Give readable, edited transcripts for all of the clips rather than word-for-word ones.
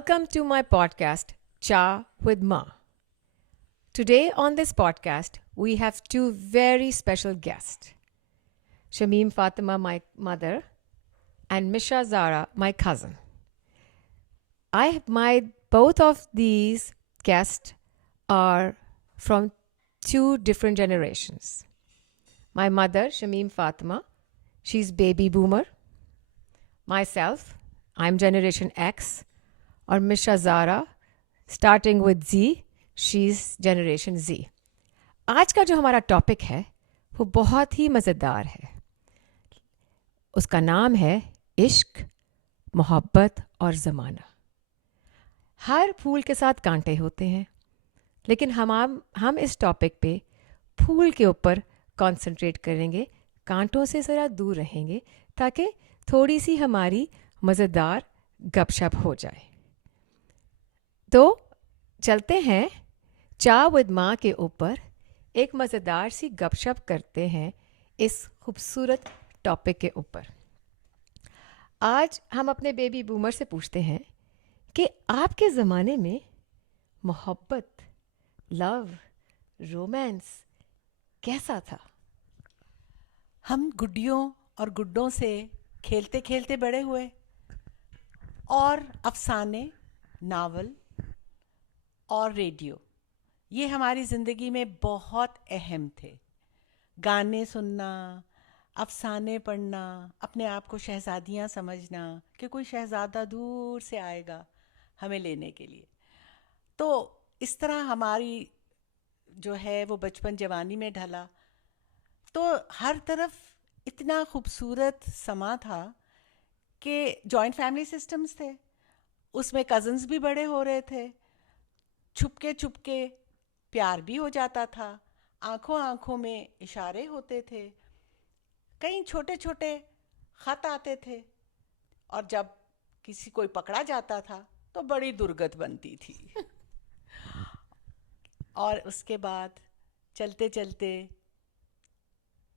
Welcome to my podcast, Cha with Ma. Today on this podcast, we have two very special guests, Shamim Fatima, my mother, and Misha Zara, my cousin. Both of these guests are from two different generations. My mother, Shamim Fatima, she's baby boomer. Myself, I'm Generation X. और Misha Zara starting with G, she is generation G. आज का जो हमारा topic है वो बहुत ही मज़ेदार है. उसका नाम है इश्क, मोहब्बत और ज़माना. हर फूल के साथ कांटे होते हैं, लेकिन हम इस टॉपिक पे फूल के ऊपर कंसंट्रेट करेंगे, कांटों से ज़रा दूर रहेंगे ताकि थोड़ी सी हमारी मज़ेदार गपशप हो जाए. तो चलते हैं चा विद माँ के ऊपर, एक मज़ेदार सी गपशप करते हैं इस खूबसूरत टॉपिक के ऊपर. आज हम अपने बेबी बूमर से पूछते हैं कि आपके ज़माने में मोहब्बत, लव, रोमांस कैसा था? हम गुड्डियों और गुड्डों से खेलते खेलते बड़े हुए और अफसाने, नावल और रेडियो ये हमारी ज़िंदगी में बहुत अहम थे. गाने सुनना, अफसाने पढ़ना, अपने आप को शहज़ादियाँ समझना कि कोई शहज़ादा दूर से आएगा हमें लेने के लिए. तो इस तरह हमारी जो है वो बचपन जवानी में ढला. तो हर तरफ इतना खूबसूरत समा था कि जॉइंट फैमिली सिस्टम्स थे, उसमें कज़न्स भी बड़े हो रहे थे, छुपके छुपके प्यार भी हो जाता था, आंखों आंखों में इशारे होते थे, कई छोटे छोटे ख़त आते थे, और जब किसी कोई पकड़ा जाता था तो बड़ी दुर्गत बनती थी. और उसके बाद चलते चलते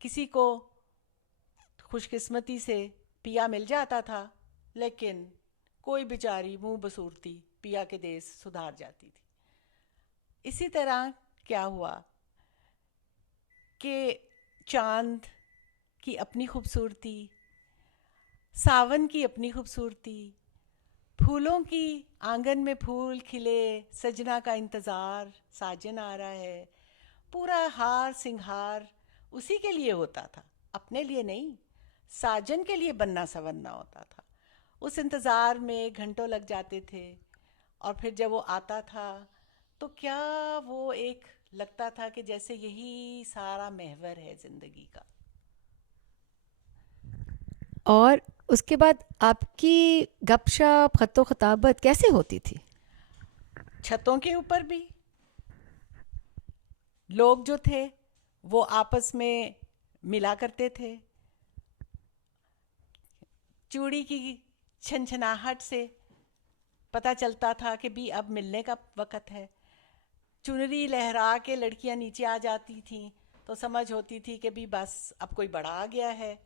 किसी को खुशकिस्मती से पिया मिल जाता था, लेकिन कोई बेचारी मुंह बसूरती पिया के देश सुधार जाती थी. इसी तरह क्या हुआ कि चांद की अपनी खूबसूरती, सावन की अपनी खूबसूरती, फूलों की आंगन में फूल खिले, सजना का इंतज़ार, साजन आ रहा है, पूरा हार सिंगार उसी के लिए होता था, अपने लिए नहीं, साजन के लिए बनना संवरना होता था. उस इंतज़ार में घंटों लग जाते थे, और फिर जब वो आता था तो क्या वो एक लगता था कि जैसे यही सारा महवर है ज़िंदगी का. और उसके बाद आपकी गपशप, खत्तो खताबत कैसे होती थी? छतों के ऊपर भी लोग जो थे वो आपस में मिला करते थे. चूड़ी की छनछनाहट से पता चलता था कि भी अब मिलने का वक़्त है. चुनरी लहरा के लड़कियां नीचे आ जाती थीं तो समझ होती थी कि भी बस अब कोई बड़ा आ गया है.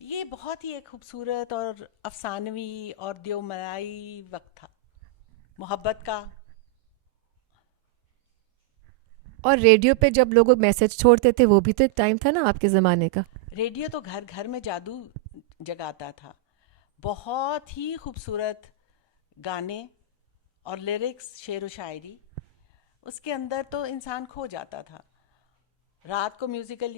ये बहुत ही एक खूबसूरत और अफसानवी और देवमलाई वक्त था मोहब्बत का. और रेडियो पे जब लोग मैसेज छोड़ते थे वो भी तो एक टाइम था ना आपके ज़माने का. रेडियो तो घर घर में जादू जगाता था. बहुत ही खूबसूरत गाने और लिरिक्स, शेर व शायरी, उसके अंदर तो इंसान खो जाता था. रात को म्यूज़िकल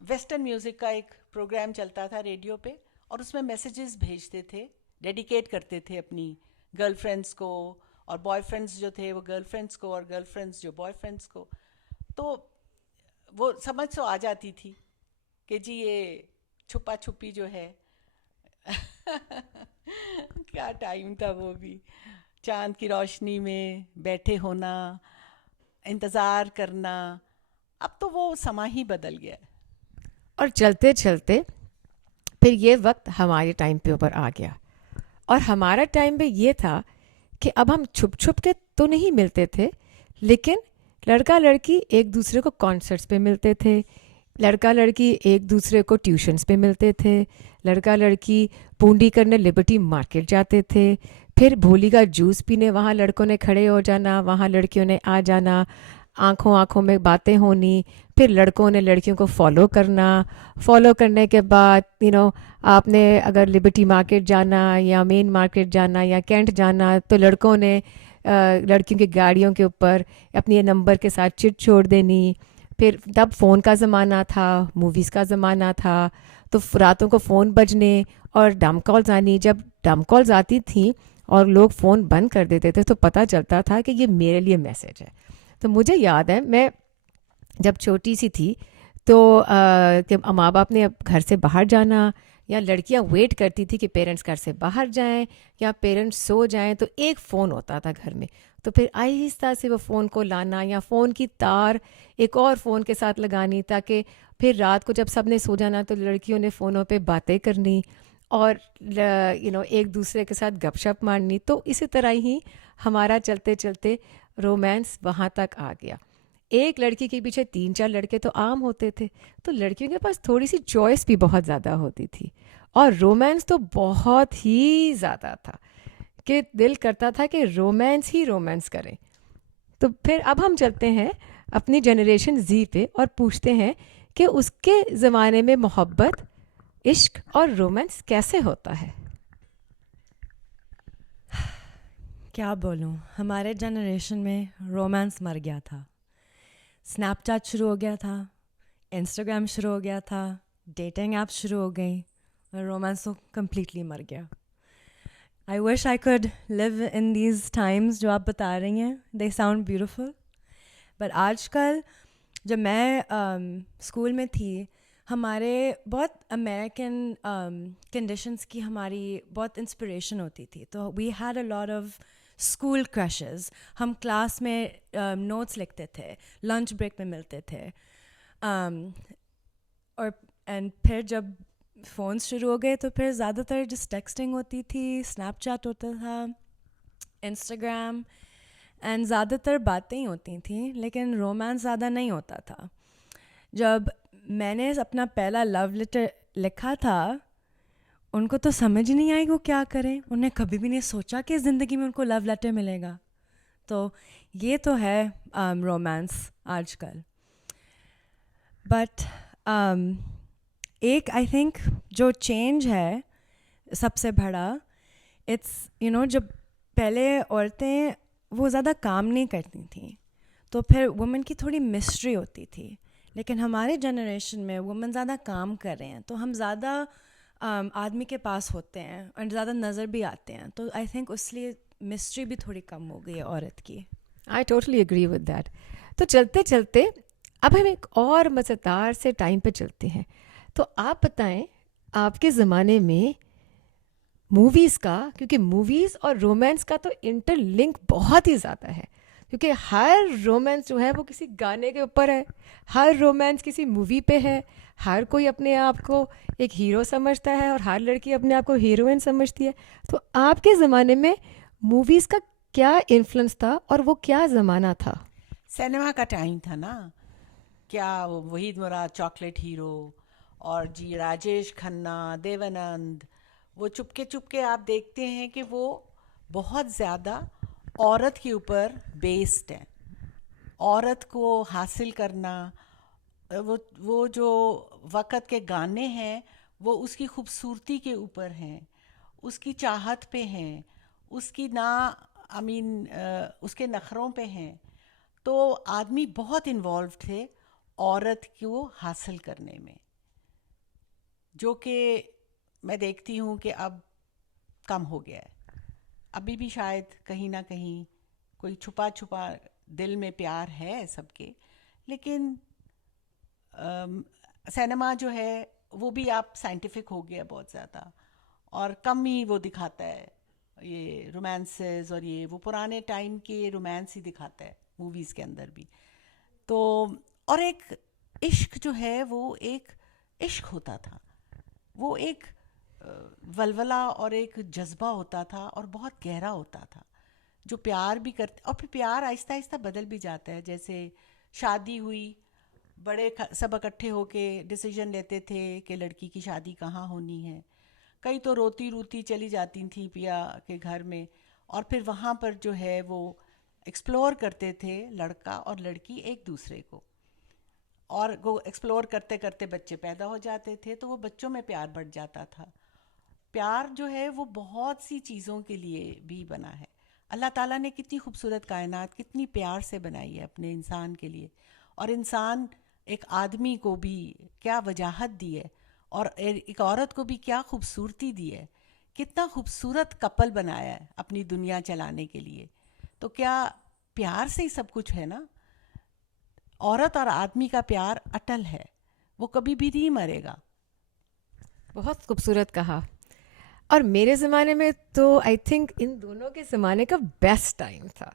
वेस्टर्न म्यूज़िक का एक प्रोग्राम चलता था रेडियो पे, और उसमें मैसेजेस भेजते थे, डेडिकेट करते थे अपनी गर्लफ्रेंड्स को, और बॉयफ्रेंड्स जो थे वो गर्लफ्रेंड्स को, और गर्लफ्रेंड्स जो बॉयफ्रेंड्स को. तो वो समझ तो आ जाती थी कि जी ये छुपा छुपी जो है क्या टाइम था वो भी. चांद की रोशनी में बैठे होना, इंतज़ार करना. अब तो वो समा ही बदल गया है. और चलते चलते फिर ये वक्त हमारे टाइम पे ऊपर आ गया. और हमारा टाइम में ये था कि अब हम छुप छुप के तो नहीं मिलते थे, लेकिन लड़का लड़की एक दूसरे को कॉन्सर्ट्स पे मिलते थे, लड़का लड़की एक दूसरे को ट्यूशन्स पे मिलते थे, लड़का लड़की पूंडी करने लिबर्टी मार्केट जाते थे, फिर भोली का जूस पीने वहाँ लड़कों ने खड़े हो जाना, वहाँ लड़कियों ने आ जाना, आंखों आंखों में बातें होनी, फिर लड़कों ने लड़कियों को फॉलो करना, फॉलो करने के बाद आपने अगर लिबर्टी मार्केट जाना या मेन मार्केट जाना या कैंट जाना तो लड़कों ने लड़कियों की गाड़ियों के ऊपर अपनी नंबर के साथ चिट छोड़ देनी। फिर तब फ़ोन का ज़माना था, मूवीज़ का ज़माना था, तो रातों को फ़ोन बजने और डम कॉल्स आनी। जब डम कॉल्स आती थी और लोग फ़ोन बंद कर देते थे तो पता चलता था कि ये मेरे लिए मैसेज है। तो मुझे याद है, मैं जब छोटी सी थी तो कि माँ बाप ने अब घर से बाहर जाना या लड़कियां वेट करती थी कि पेरेंट्स घर से बाहर जाएं या पेरेंट्स सो जाएं, तो एक फ़ोन होता था घर में। तो फिर आहिस्ता से वो फ़ोन को लाना या फ़ोन की तार एक और फ़ोन के साथ लगानी, ताकि फिर रात को जब सब ने सो जाना तो लड़कियों ने फ़ोनों पे बातें करनी और एक दूसरे के साथ गपशप मारनी। तो इसी तरह ही हमारा चलते चलते रोमांस वहाँ तक आ गया। एक लड़की के पीछे 3-4 लड़के तो आम होते थे, तो लड़कियों के पास थोड़ी सी चॉइस भी बहुत ज़्यादा होती थी और रोमांस तो बहुत ही ज़्यादा था कि दिल करता था कि रोमांस ही रोमांस करें। तो फिर अब हम चलते हैं अपनी जनरेशन जी पे और पूछते हैं कि उसके ज़माने में मोहब्बत, इश्क और रोमांस कैसे होता है। क्या बोलूँ, हमारे जनरेशन में रोमांस मर गया था। स्नैपचैट शुरू हो गया था, इंस्टाग्राम शुरू हो गया था, डेटिंग ऐप शुरू हो गई और रोमांस तो कम्प्लीटली मर गया। I wish I could live in these times जो आप बता रही हैं, दे साउंड ब्यूटिफुल। बट आजकल जब मैं स्कूल में थी, हमारे बहुत अमेरिकन कंडीशंस की हमारी बहुत इंस्पिरेशन होती थी। तो we had a lot of school crushes. हम क्लास में नोट्स लिखते थे, लंच ब्रेक में मिलते थे। और एंड फिर जब फ़ोन्स शुरू हो गए तो फिर ज़्यादातर जस्ट टेक्सटिंग होती थी, स्नैपचैट होता था, इंस्टाग्राम, एंड ज़्यादातर बातें ही होती थी, लेकिन रोमांस ज़्यादा नहीं होता था। जब मैंने अपना पहला लव लेटर लिखा था, उनको तो समझ ही नहीं आई वो क्या करें। उन्हें कभी भी नहीं सोचा कि ज़िंदगी में उनको लव लेटर मिलेगा। तो ये तो है रोमांस आजकल। बट एक आई थिंक जो चेंज है सबसे बड़ा, इट्स जब पहले औरतें वो ज़्यादा काम नहीं करती थी तो फिर वुमेन की थोड़ी मिस्ट्री होती थी। लेकिन हमारे जनरेशन में वुमेन ज़्यादा काम कर रहे हैं तो हम ज़्यादा आदमी के पास होते हैं और ज़्यादा नज़र भी आते हैं। तो आई थिंक उसलिए मिस्ट्री भी थोड़ी कम हो गई है औरत की। I totally agree with that. तो चलते चलते अब हम एक और मज़ेदार से टाइम पे चलते हैं। तो आप बताएं, आपके ज़माने में मूवीज़ का, क्योंकि मूवीज़ और रोमांस का तो इंटरलिंक बहुत ही ज़्यादा है, क्योंकि हर रोमांस जो है वो किसी गाने के ऊपर है, हर रोमांस किसी मूवी पे है, हर कोई अपने आप को एक हीरो समझता है और हर लड़की अपने आप को हीरोइन समझती है। तो आपके ज़माने में मूवीज़ का क्या इन्फ्लुएंस था और वो क्या ज़माना था? सिनेमा का टाइम था ना, क्या वो वहीद मुराद चॉकलेट हीरो और जी राजेश खन्ना, देवानंद, वो चुपके चुपके आप देखते हैं कि वो बहुत ज़्यादा औरत के ऊपर बेस्ड है। औरत को हासिल करना, वो जो वक़्त के गाने हैं वो उसकी खूबसूरती के ऊपर हैं, उसकी चाहत पे हैं, उसकी ना उसके नखरों पे हैं। तो आदमी बहुत इन्वॉल्व थे औरत को हासिल करने में, जो कि मैं देखती हूँ कि अब कम हो गया है। अभी भी शायद कहीं ना कहीं कोई छुपा छुपा दिल में प्यार है सबके, लेकिन सिनेमा जो है वो भी आप साइंटिफिक हो गया बहुत ज़्यादा और कम ही वो दिखाता है ये रोमांसेस, और ये वो पुराने टाइम के रोमांस ही दिखाता है मूवीज़ के अंदर भी। तो और एक इश्क जो है वो एक इश्क होता था, वो एक वलवला और एक जज्बा होता था और बहुत गहरा होता था, जो प्यार भी करते, और फिर प्यार आहिस्ता आहिस्ता बदल भी जाता है। जैसे शादी हुई, सब इकट्ठे होके डिसीजन लेते थे कि लड़की की शादी कहाँ होनी है। कई तो रोती रोती चली जाती थी पिया के घर में, और फिर वहाँ पर जो है वो एक्सप्लोर करते थे लड़का और लड़की एक दूसरे को, और वो एक्सप्लोर करते करते बच्चे पैदा हो जाते थे, तो वो बच्चों में प्यार बढ़ जाता था। प्यार जो है वो बहुत सी चीज़ों के लिए भी बना है। अल्लाह ताला ने कितनी खूबसूरत कायनात कितनी प्यार से बनाई है अपने इंसान के लिए, और इंसान एक आदमी को भी क्या वजाहत दी है, और एक औरत को भी क्या खूबसूरती दी है, कितना खूबसूरत कपल बनाया है अपनी दुनिया चलाने के लिए। तो क्या प्यार से ही सब कुछ है ना। औरत और आदमी का प्यार अटल है, वो कभी भी नहीं मरेगा। बहुत खूबसूरत कहा। और मेरे ज़माने में तो आई थिंक इन दोनों के ज़माने का बेस्ट टाइम था,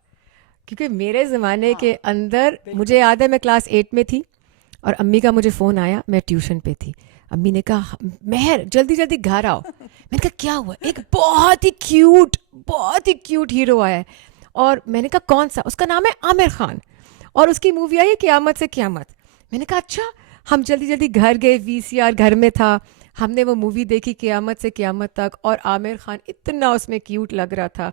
क्योंकि मेरे ज़माने के अंदर मुझे याद है मैं क्लास 8 में थी और अम्मी का मुझे फ़ोन आया, मैं ट्यूशन पे थी। अम्मी ने कहा मेहर जल्दी जल्दी घर आओ। मैंने कहा क्या हुआ? एक बहुत ही क्यूट हीरो आया है। और मैंने कहा कौन सा? उसका नाम है आमिर खान और उसकी मूवी आई है क़यामत से क़यामत। मैंने कहा अच्छा। हम जल्दी जल्दी घर गए, वीसीआर घर में था, हमने वो मूवी देखी क़यामत से क़यामत तक, और आमिर खान इतना उसमें क्यूट लग रहा था।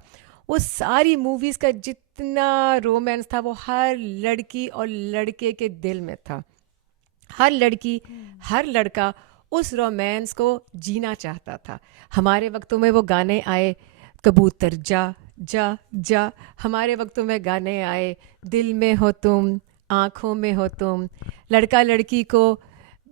वो सारी मूवीज़ का जितना रोमांस था वो हर लड़की और लड़के के दिल में था। हर लड़की हर लड़का उस रोमांस को जीना चाहता था। हमारे वक्तों में वो गाने आए, कबूतर जा जा जा। हमारे वक्तों में गाने आए, दिल में हो तुम, आँखों में हो तुम। लड़का लड़की को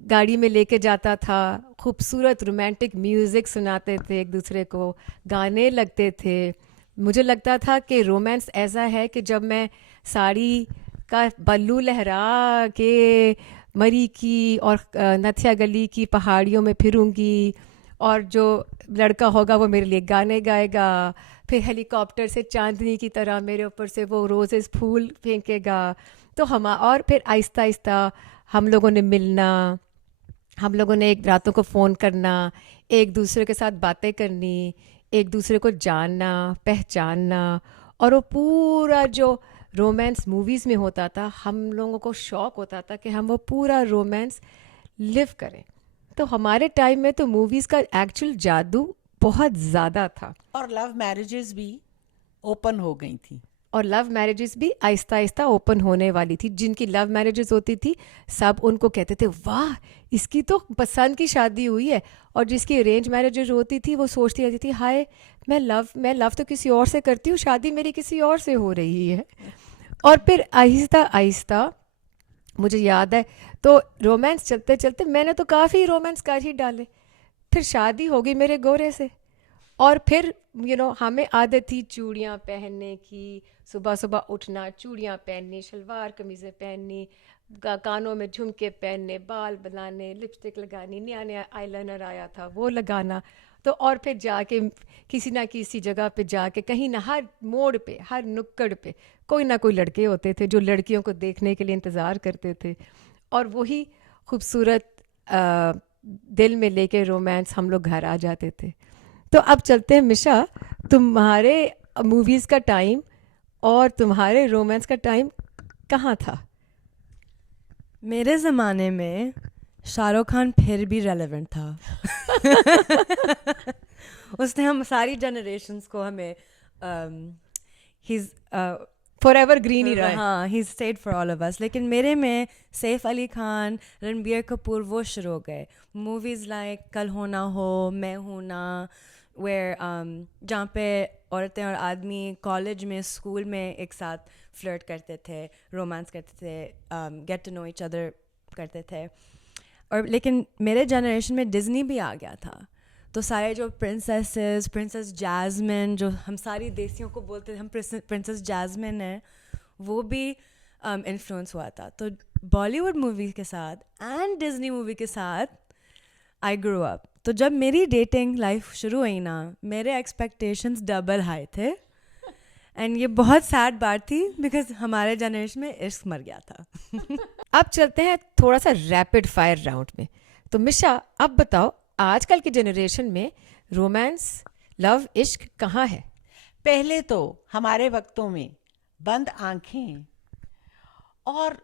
गाड़ी में लेके जाता था, खूबसूरत रोमांटिक म्यूज़िक सुनाते थे एक दूसरे को, गाने लगते थे। मुझे लगता था कि रोमांस ऐसा है कि जब मैं साड़ी का बल्लू लहरा के मरी की और नथिया गली की पहाड़ियों में फिरूंगी, और जो लड़का होगा वो मेरे लिए गाने गाएगा, फिर हेलीकॉप्टर से चांदनी की तरह मेरे ऊपर से वो रोजेस फूल फेंकेगा। तो हम और फिर आहिस्ता आहिस्ता हम लोगों ने मिलना, हम लोगों ने एक रातों को फ़ोन करना, एक दूसरे के साथ बातें करनी, एक दूसरे को जानना पहचानना। और वो पूरा जो रोमांस मूवीज़ में होता था, हम लोगों को शौक़ होता था कि हम वो पूरा रोमांस लिव करें। तो हमारे टाइम में तो मूवीज़ का एक्चुअल जादू बहुत ज़्यादा था। और लव मैरिजेस भी ओपन हो गई थी। और लव मैरिजेस भी आहिस्ता आहिस्ता ओपन होने वाली थी। जिनकी लव मैरिजेस होती थी सब उनको कहते थे वाह इसकी तो पसंद की शादी हुई है, और जिसकी अरेंज मैरिजेस होती थी वो सोचती रहती थी हाय मैं लव तो किसी और से करती हूँ, शादी मेरी किसी और से हो रही है। और फिर आहिस्ता आहिस्ता मुझे याद है तो रोमांस चलते चलते मैंने तो काफ़ी रोमांस कर ही डाले। फिर शादी हो गई मेरे गोरे से, और फिर हमें आदत थी चूड़ियाँ पहनने की, सुबह सुबह उठना, चूड़ियाँ पहननी, शलवार कमीज़ें पहननी, कानों में झुमके पहनने, बाल बनाने, लिपस्टिक लगानी, नया नया आईलाइनर आया था वो लगाना। तो और फिर जाके किसी ना किसी जगह पे जाके कहीं ना, हर मोड़ पे हर नुक्कड़ पे कोई ना कोई लड़के होते थे जो लड़कियों को देखने के लिए इंतज़ार करते थे, और वही खूबसूरत दिल में लेके रोमांस हम लोग घर आ जाते थे। तो अब चलते हैं मिशा, तुम्हारे मूवीज़ का टाइम और तुम्हारे रोमांस का टाइम कहाँ था? मेरे ज़माने में शाहरुख खान फिर भी रेलेवेंट था। उसने हम सारी जनरेशन्स को हमें he's फॉरएवर ग्रीन ही रहा है। हाँ, he stayed for all of us. लेकिन मेरे में सैफ अली खान, रणबीर कपूर वो शुरू हो गए। मूवीज़ लाइक कल हो ना हो, मैं हूं ना, वेयर जहाँ पे औरतें और आदमी कॉलेज में, स्कूल में एक साथ फ्लर्ट करते थे, रोमांस करते थे, get to know each other करते थे। और लेकिन मेरे जनरेशन में डिज़नी भी आ गया था, तो सारे जो प्रिंसेस जैस्मिन, जो हम सारी देसियों को बोलते थे हम प्रिंसेस जैस्मिन है, वो भी इन्फ्लुएंस हुआ था। तो बॉलीवुड मूवी के साथ एंड डिज़नी मूवी के साथ आई ग्रो अप। तो जब मेरी डेटिंग लाइफ शुरू हुई ना, मेरे एक्सपेक्टेशंस डबल हाई थे, एंड ये बहुत सैड बात थी बिकॉज हमारे जनरेशन में इश्क मर गया था। अब चलते हैं थोड़ा सा रैपिड फायर राउंड में। तो मिशा अब बताओ आजकल की जनरेशन में रोमांस, लव, इश्क कहाँ है? पहले तो हमारे वक्तों में बंद आंखें और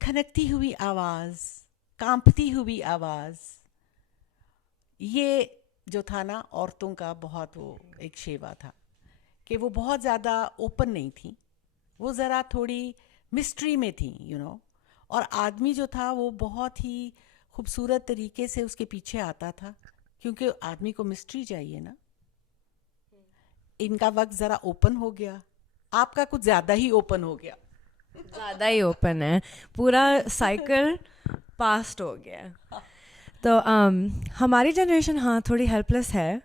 खनकती हुई आवाज़, कांपती हुई आवाज़, ये जो था ना औरतों का बहुत वो एक शेवा था कि वो बहुत ज़्यादा ओपन नहीं थी, वो ज़रा थोड़ी मिस्ट्री में थी और आदमी जो था वो बहुत ही खूबसूरत तरीके से उसके पीछे आता था, क्योंकि आदमी को मिस्ट्री चाहिए ना। इनका वक्त ज़रा ओपन हो गया, आपका कुछ ज़्यादा ही ओपन हो गया। ज़्यादा ही ओपन है, पूरा साइकिल पास्ट हो गया है। तो हमारी जनरेशन हाँ थोड़ी हेल्पलेस है,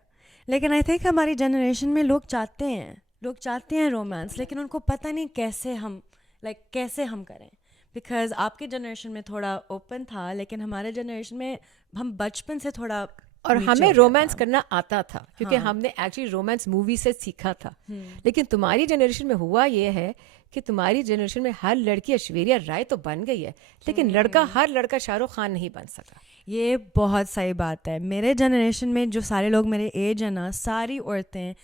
लेकिन आई थिंक हमारी जनरेशन में लोग चाहते हैं रोमांस, लेकिन उनको पता नहीं कैसे हम करें। बिकॉज आपके जनरेशन में थोड़ा ओपन था, लेकिन हमारे जनरेशन में हम बचपन से थोड़ा और नीचे हमें हो गया रोमांस था। करना आता था, क्योंकि हमने एक्चुअली रोमांस मूवी से सीखा था। लेकिन तुम्हारी जनरेशन में हुआ ये है कि तुम्हारी जनरेशन में हर लड़की ऐश्वर्या राय तो बन गई है, लेकिन हर लड़का शाहरुख खान नहीं बन सका। ये बहुत सही बात है। मेरे जनरेशन में जो सारे लोग मेरे एज है ना, सारी औरतें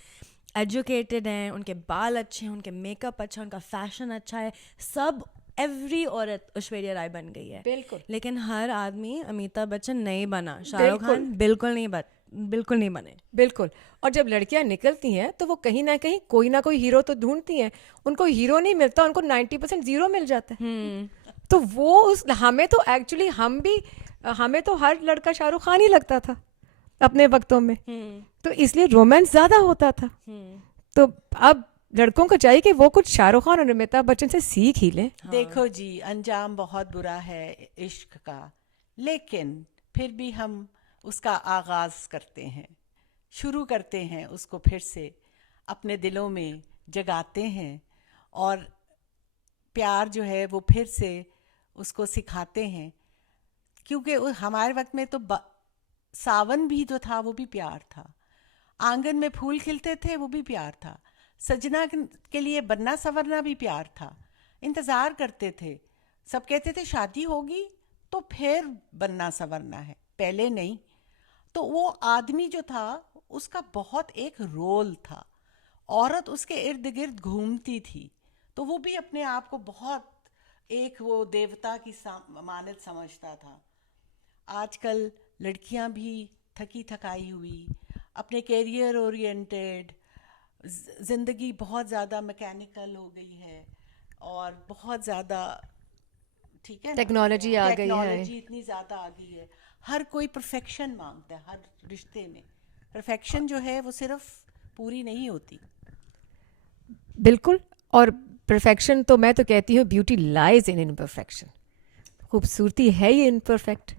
एजुकेटेड हैं, उनके बाल अच्छे हैं, उनके मेकअप अच्छा है, उनका फैशन अच्छा है, सब एवरी औरत ऐश्वर्या राय बन गई है। बिल्कुल। लेकिन हर आदमी अमिताभ बच्चन नहीं बना, शाहरुख खान बिल्कुल नहीं बने। बिल्कुल। और जब लड़कियां निकलती हैं तो वो कहीं ना कहीं कोई ना कोई हीरो तो ढूंढती हैं, उनको हीरो नहीं मिलता, उनको 90% जीरो मिल जाता है। तो वो हमें तो एक्चुअली हमें तो हर लड़का शाहरुख खान ही लगता था अपने वक्तों में, तो इसलिए रोमांस ज्यादा होता था। तो अब लड़कों को चाहिए कि वो कुछ शाहरुख खान और अमिताभ बच्चन से सीख ही लें। देखो जी, अंजाम बहुत बुरा है इश्क का, लेकिन फिर भी हम उसका आगाज करते हैं, शुरू करते हैं उसको, फिर से अपने दिलों में जगाते हैं, और प्यार जो है वो फिर से उसको सिखाते हैं। क्योंकि हमारे वक्त में तो सावन भी जो था वो भी प्यार था, आंगन में फूल खिलते थे वो भी प्यार था, सजना के लिए बनना संवरना भी प्यार था। इंतज़ार करते थे, सब कहते थे शादी होगी तो फिर बनना संवरना है, पहले नहीं। तो वो आदमी जो था उसका बहुत एक रोल था, औरत उसके इर्द गिर्द घूमती थी, तो वो भी अपने आप को बहुत एक वो देवता की मानद समझता था। आजकल लड़कियां भी थकी थकाई हुई, अपने कैरियर ओरिएंटेड, ज़िंदगी बहुत ज़्यादा मैकेनिकल हो गई है, और बहुत ज़्यादा ठीक है, टेक्नोलॉजी आ गई है। टेक्नोलॉजी इतनी ज़्यादा आ गई है, हर कोई परफेक्शन मांगता है। हर रिश्ते में परफेक्शन जो है वो सिर्फ पूरी नहीं होती। बिल्कुल। और परफेक्शन तो मैं तो कहती हूँ ब्यूटी लाइज इन इम्परफेक्शन, खूबसूरती है ये इम्परफेक्ट।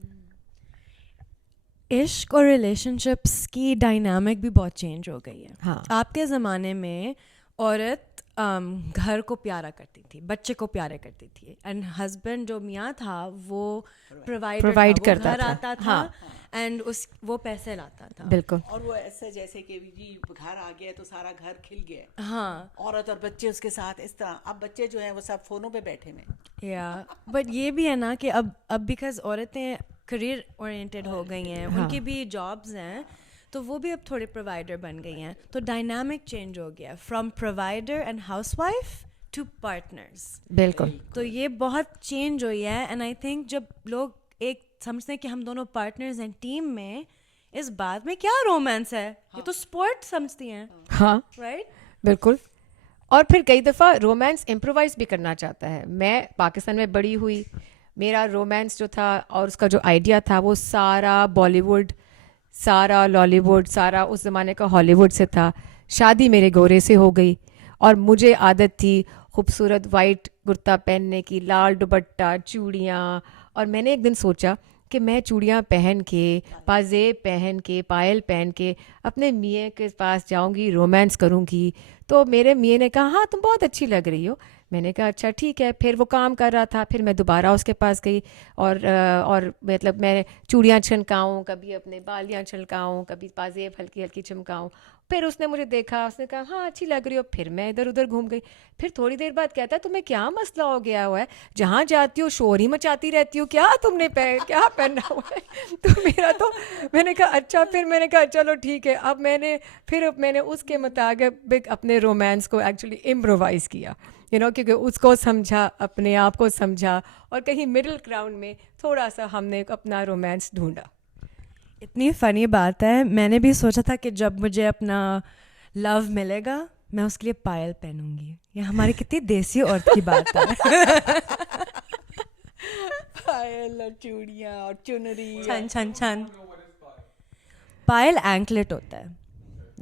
इश्क और रिलेशनशिप्स की डायनामिक भी बहुत चेंज हो गई है। हाँ। आपके ज़माने में औरत घर को प्यारा करती थी, बच्चे को प्यारे करती थी, एंड हस्बैंड जो मियाँ था वो प्रोवाइड था, करता वो घर था। आता था, हाँ। एंड वो पैसे लाता था। बिल्कुल। और वो ऐसे जैसे कि जी घर आ गया तो सारा घर खिल गया, हाँ, औरत और बच्चे उसके साथ इस तरह। अब बच्चे जो हैं वो सब फोनों पे बैठे में। या बट ये भी है ना कि अब बिकॉज औरतें करियर ओरिएंटेड हो गई हैं, हाँ। उनकी भी जॉब्स हैं, तो वो भी अब थोड़े प्रोवाइडर बन गई हैं, तो डायनामिक चेंज हो गया from provider and housewife to partners. बिल्कुल। तो ये बहुत चेंज हुई है, एंड आई थिंक जब लोग एक समझते हैं कि हम दोनों पार्टनर्स हैं टीम में, इस बात में क्या रोमांस है, ये तो स्पोर्ट समझती हैं। हाँ। राइट। बिल्कुल। और फिर कई दफ़ा रोमांस इम्प्रोवाइज भी करना चाहता है। मैं पाकिस्तान में बड़ी हुई, मेरा रोमांस जो था और उसका जो आइडिया था वो सारा बॉलीवुड, सारा लॉलीवुड, सारा उस ज़माने का हॉलीवुड से था। शादी मेरे गोरे से हो गई और मुझे आदत थी खूबसूरत वाइट कुर्ता पहनने की, लाल दुपट्टा, चूड़ियाँ। और मैंने एक दिन सोचा कि मैं चूड़ियाँ पहन के, पाजेब पहन के, पायल पहन के अपने मियाँ के पास जाऊँगी, रोमांस करूँगी। तो मेरे मियाँ ने कहा हाँ तुम बहुत अच्छी लग रही हो। मैंने कहा अच्छा ठीक है। फिर वो काम कर रहा था, फिर मैं दोबारा उसके पास गई और मतलब मैं चूड़ियाँ छनकाऊँ, कभी अपने बालियाँ छलकाऊँ, कभी पाजेब हल्की हल्की चमकाऊँ। फिर उसने मुझे देखा, उसने कहा हाँ अच्छी लग रही हो। फिर मैं इधर उधर घूम गई। फिर थोड़ी देर बाद कहता तुम्हें क्या मसला हो गया हुआ है, जहाँ जाती हो शोर ही मचाती रहती हो, क्या तुमने क्या पहना हुआ है। तो मैंने कहा अच्छा। फिर मैंने कहा चलो ठीक है। अब मैंने उसके मुताबिक अपने रोमांस को एक्चुअली इम्प्रोवाइज़ किया, क्योंकि उसको समझा, अपने आप को समझा, और कहीं मिडिल ग्राउंड में थोड़ा सा हमने अपना रोमांस ढूंढा। इतनी फ़नी बात है, मैंने भी सोचा था कि जब मुझे अपना लव मिलेगा मैं उसके लिए पायल पहनूंगी। ये हमारी कितनी देसी औरत की बात है। पायल और चूड़ियाँ और चुनरी। छन छन छन। पायल एंकलेट होता है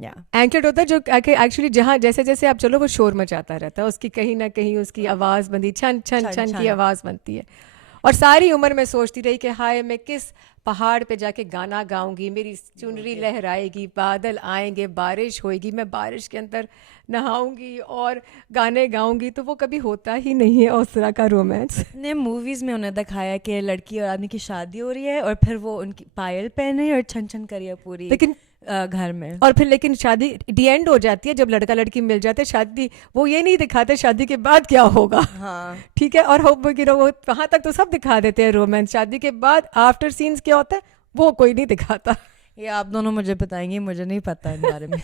या एंकलेट होता है जो एक्चुअली जहाँ जैसे जैसे आप चलो वो शोर मचाता रहता है, उसकी कहीं ना कहीं उसकी आवाज़ बनती, छन छन छन छन की छन। आवाज़ बनती है। और सारी उम्र मैं सोचती रही कि हाय मैं किस पहाड़ पे जाके गाना गाऊंगी, मेरी चुनरी लहराएगी, बादल आएंगे, बारिश होएगी, मैं बारिश के अंदर नहाऊंगी और गाने गाऊंगी। तो वो कभी होता ही नहीं है उस तरह का रोमांस। ने मूवीज़ में उन्हें दिखाया कि लड़की और आदमी की शादी हो रही है और फिर वो उनकी पायल पहने और छन छन करी है पूरी लेकिन घर में। और फिर लेकिन शादी डी एंड हो जाती है जब लड़का लड़की मिल जाते हैं। शादी वो ये नहीं दिखाते शादी के बाद क्या होगा। हाँ, ठीक है, और हो वो वहां तक तो सब दिखा देते हैं रोमांस, शादी के बाद आफ्टर सीन्स क्या होता है वो कोई नहीं दिखाता। ये आप दोनों मुझे बताएंगे, मुझे नहीं पता इन बारे में।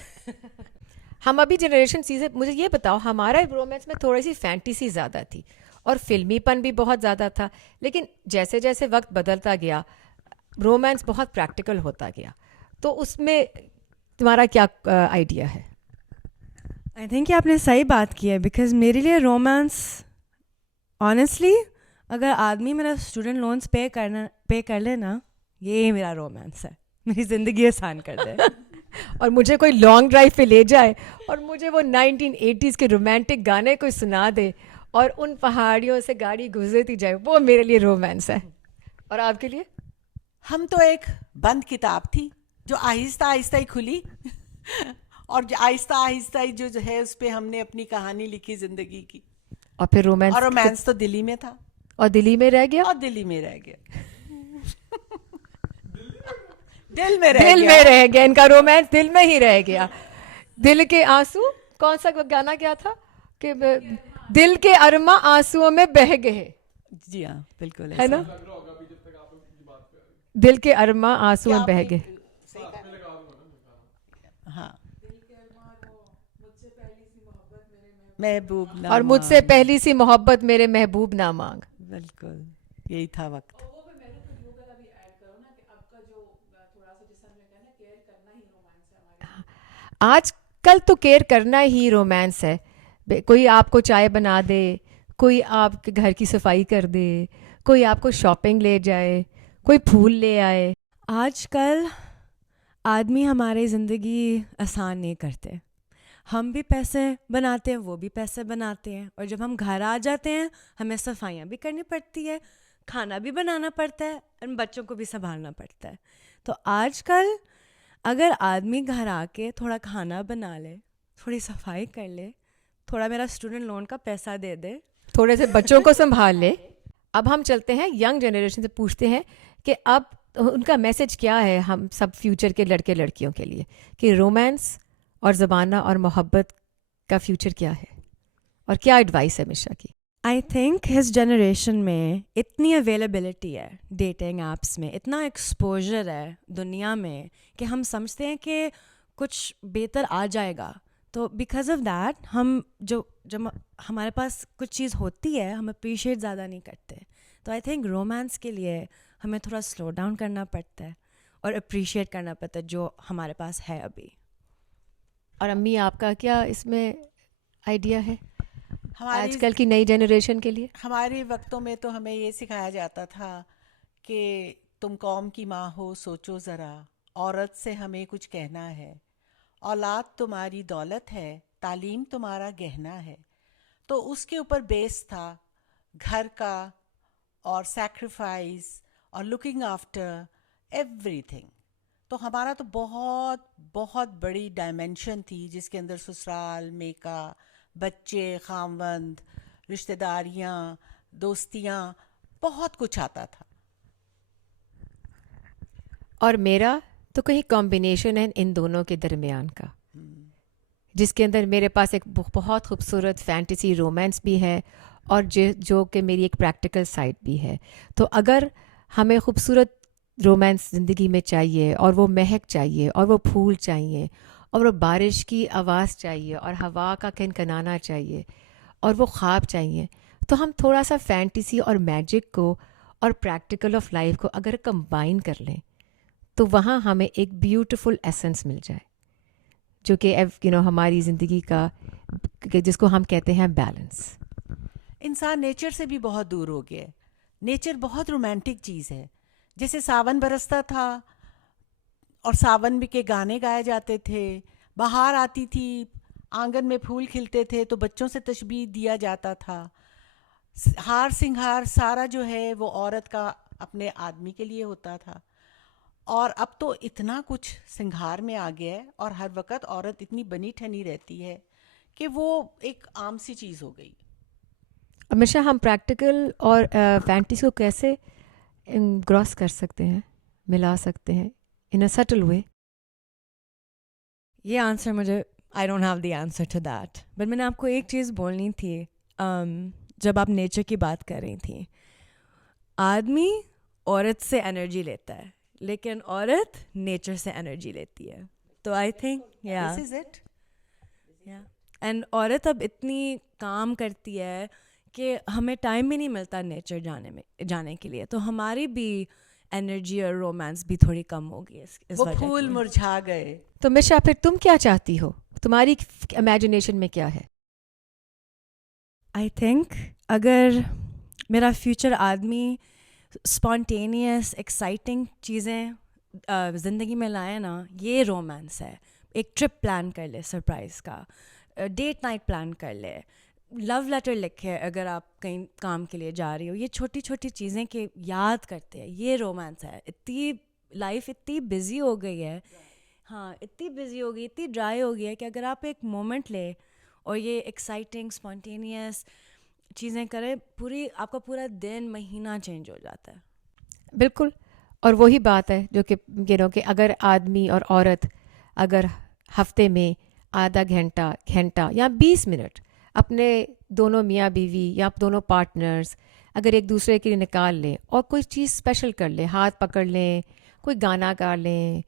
हम अभी जनरेशन चीज़ें, मुझे ये बताओ, हमारा रोमांस में थोड़ी सी फैंटेसी ज़्यादा थी और फिल्मीपन भी बहुत ज़्यादा था, लेकिन जैसे जैसे वक्त बदलता गया रोमांस बहुत प्रैक्टिकल होता गया। तो उसमें तुम्हारा क्या आइडिया है? आई थिंक आपने सही बात की है, बिकॉज मेरे लिए रोमांस ऑनेस्टली, अगर आदमी मेरा स्टूडेंट लोन्स पे कर ले ना, ये मेरा रोमांस है, मेरी ज़िंदगी आसान कर दे। और मुझे कोई लॉन्ग ड्राइव पे ले जाए और मुझे वो 1980s के रोमांटिक गाने कोई सुना दे और उन पहाड़ियों से गाड़ी गुजरती जाए, वो मेरे लिए रोमांस है। और आपके लिए? हम तो एक बंद किताब थी जो आहिस्ता आहिस्ता ही खुली और आहिस्ता आहिस्ता ही जो है उस पे हमने अपनी कहानी लिखी जिंदगी की। और फिर रोमांस? और रोमांस तो दिल्ली में था और दिल्ली में रह गया। और दिल्ली में रह गया। दिल में रह दिल गया। में रह गया, इनका रोमांस दिल में ही रह गया। दिल के आंसू, कौन सा गाना क्या था कि दिल के अरमा आंसुओं में बह गए। जी हाँ, बिल्कुल है ऐसा। ना, दिल के अरमा आंसुओं में बह गए। हाँ, महबूब ना और मुझसे मांग। पहली सी मोहब्बत मेरे महबूब ना मांग। बिल्कुल यही था वक्त। आजकल तो केयर करना ही रोमांस है। कोई आपको चाय बना दे, कोई आपके घर की सफाई कर दे, कोई आपको शॉपिंग ले जाए, कोई फूल ले आए। आजकल आदमी हमारी ज़िंदगी आसान नहीं करते। हम भी पैसे बनाते हैं, वो भी पैसे बनाते हैं, और जब हम घर आ जाते हैं हमें सफाइयाँ भी करनी पड़ती है, खाना भी बनाना पड़ता है और बच्चों को भी संभालना पड़ता है। तो आजकल अगर आदमी घर आके थोड़ा खाना बना ले, थोड़ी सफाई कर ले, थोड़ा मेरा स्टूडेंट लोन का पैसा दे दे, थोड़े से बच्चों को संभाल ले। अब हम चलते हैं यंग जनरेशन से, पूछते हैं कि अब उनका मैसेज क्या है हम सब फ्यूचर के लड़के लड़कियों के लिए, कि रोमांस और ज़माना और मोहब्बत का फ्यूचर क्या है और क्या एडवाइस है मिशा की? आई थिंक हिज जनरेशन में इतनी अवेलेबिलिटी है डेटिंग ऐप्स में, इतना एक्सपोजर है दुनिया में कि हम समझते हैं कि कुछ बेहतर आ जाएगा। तो बिकॉज ऑफ दैट हम जब हमारे पास कुछ चीज़ होती है हम अप्रिशिएट ज़्यादा नहीं करते। तो आई थिंक रोमांस के लिए हमें थोड़ा स्लो डाउन करना पड़ता है और अप्रिशिएट करना पड़ता है जो हमारे पास है अभी। और अम्मी आपका क्या इसमें आइडिया है हमारी आजकल की नई जनरेशन के लिए? हमारे वक्तों में तो हमें ये सिखाया जाता था कि तुम कौम की माँ हो, सोचो ज़रा, औरत से हमें कुछ कहना है, औलाद तुम्हारी दौलत है, तालीम तुम्हारा गहना है। तो उसके ऊपर बेस था घर का और सैक्रिफाइस और लुकिंग आफ्टर एवरीथिंग। तो हमारा तो बहुत बहुत बड़ी डायमेंशन थी जिसके अंदर ससुराल, मेका, बच्चे, खामंद, रिश्तेदारियाँ, दोस्तियाँ, बहुत कुछ आता था। और मेरा तो कहीं कॉम्बिनेशन है इन दोनों के दरमियान का, जिसके अंदर मेरे पास एक बहुत खूबसूरत फैंटेसी रोमांस भी है और जो कि मेरी एक प्रैक्टिकल साइड भी है। तो अगर हमें खूबसूरत रोमांस ज़िंदगी में चाहिए और वो महक चाहिए और वो फूल चाहिए और वो बारिश की आवाज़ चाहिए और हवा का खनखनाना चाहिए और वो ख्वाब चाहिए, तो हम थोड़ा सा फैंटेसी और मैजिक को और प्रैक्टिकल ऑफ लाइफ को अगर कंबाइन कर लें तो वहाँ हमें एक ब्यूटीफुल एसेंस मिल जाए, जो कि हमारी ज़िंदगी का जिसको हम कहते हैं बैलेंस। इंसान नेचर से भी बहुत दूर हो गया है। नेचर बहुत रोमांटिक चीज़ है। जैसे सावन बरसता था और सावन के गाने गाए जाते थे, बाहर आती थी, आंगन में फूल खिलते थे तो बच्चों से तशबीह दिया जाता था। हार सिंगार सारा जो है वो औरत का अपने आदमी के लिए होता था। और अब तो इतना कुछ सिंगार में आ गया है और हर वक्त औरत इतनी बनी ठनी रहती है कि वो एक आम सी चीज़ हो गई। हमेशा हम प्रैक्टिकल और फैंटेसी को कैसे ग्रॉस कर सकते हैं, मिला सकते हैं इन अ सटल वे? ये आंसर मुझे I don't have the answer to that, but मैंने आपको एक चीज़ बोलनी थी। जब आप नेचर की बात कर रही थी, आदमी औरत से एनर्जी लेता है लेकिन औरत नेचर से एनर्जी लेती है। तो I think this is it. And औरत अब इतनी काम करती है कि हमें टाइम भी नहीं मिलता नेचर जाने के लिए, तो हमारी भी एनर्जी और रोमांस भी थोड़ी कम होगी इस वो वजह फूल की। मुरझा गए। तो मिशा, फिर तुम क्या चाहती हो? तुम्हारी इमेजिनेशन में क्या है? आई थिंक अगर मेरा फ्यूचर आदमी स्पॉन्टेनियस एक्साइटिंग चीज़ें ज़िंदगी में लाए ना, ये रोमांस है। एक ट्रिप प्लान कर ले सरप्राइज़ का, डेट नाइट प्लान कर ले, लव लेटर लिखे अगर आप कहीं काम के लिए जा रही हो, ये छोटी छोटी चीज़ें के याद करते हैं, ये रोमांस है। इतनी लाइफ इतनी बिजी हो गई है, हाँ इतनी बिजी हो गई, इतनी ड्राई हो गई है कि अगर आप एक मोमेंट ले और ये एक्साइटिंग स्पॉन्टेनियस चीज़ें करें, आपका पूरा दिन महीना चेंज हो जाता है। बिल्कुल। और वही बात है जो कि अगर आदमी और औरत अगर हफ्ते में आधा घंटा या 20 मिनट अपने दोनों मियाँ बीवी या दोनों पार्टनर्स अगर एक दूसरे के लिए निकाल लें और कोई चीज़ स्पेशल कर लें, हाथ पकड़ लें, कोई गाना गा लें,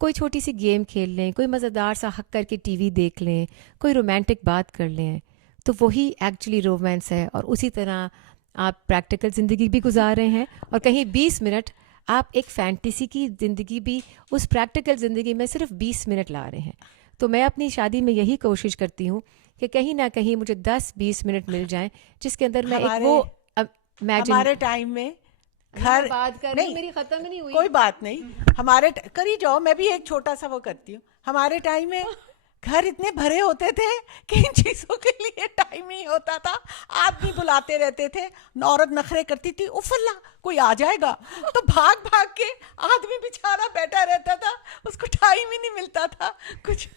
कोई छोटी सी गेम खेल लें, कोई मज़ेदार सा हक करके टीवी देख लें, कोई रोमांटिक बात कर लें, तो वही एक्चुअली रोमांस है। और उसी तरह आप प्रैक्टिकल ज़िंदगी भी गुजार रहे हैं और कहीं 20 मिनट आप एक फैंटेसी की ज़िंदगी भी उस प्रैक्टिकल ज़िंदगी में सिर्फ 20 मिनट ला रहे हैं। तो मैं अपनी शादी में यही कोशिश करती हूँ कि कहीं ना कहीं मुझे 10-20 मिनट मिल जाएं जिसके अंदर मैं एक वो हमारे टाइम में घर बात कर रही, मेरी खत्म ही नहीं हुई। कोई बात नहीं, हमारे करी जाओ, मैं भी एक छोटा सा वो करती हूँ। हमारे टाइम में घर इतने भरे होते थे कि इन चीज़ों के लिए टाइम नहीं होता था। आदमी बुलाते रहते थे, औरत नखरे करती थी, उफल्ला कोई आ जाएगा, तो भाग भाग के आदमी बेचारा बैठा रहता था, उसको टाइम ही नहीं मिलता था कुछ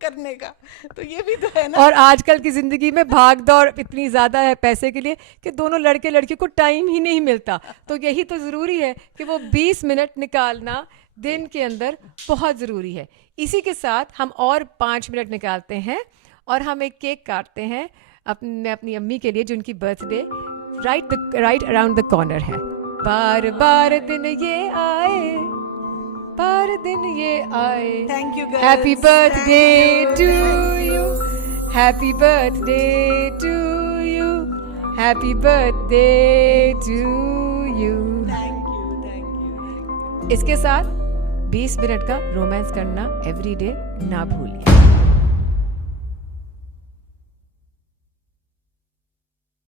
करने का। तो ये भी तो है ना। और आजकल की ज़िंदगी में भाग दौड़ इतनी ज़्यादा है पैसे के लिए कि दोनों लड़के लड़की को टाइम ही नहीं मिलता। तो यही तो ज़रूरी है कि वो 20 मिनट निकालना दिन के अंदर बहुत ज़रूरी है। इसी के साथ हम और 5 मिनट निकालते हैं और हम एक केक काटते हैं अपनी अम्मी के लिए, जिनकी birthday right around the corner है। बार बार दिन ये आए, बार दिन ये आए। Thank you, happy birthday to you, happy birthday to you, happy birthday to you. Thank you. इसके साथ 20 मिनट का रोमांस करना एवरीडे ना भूलिए।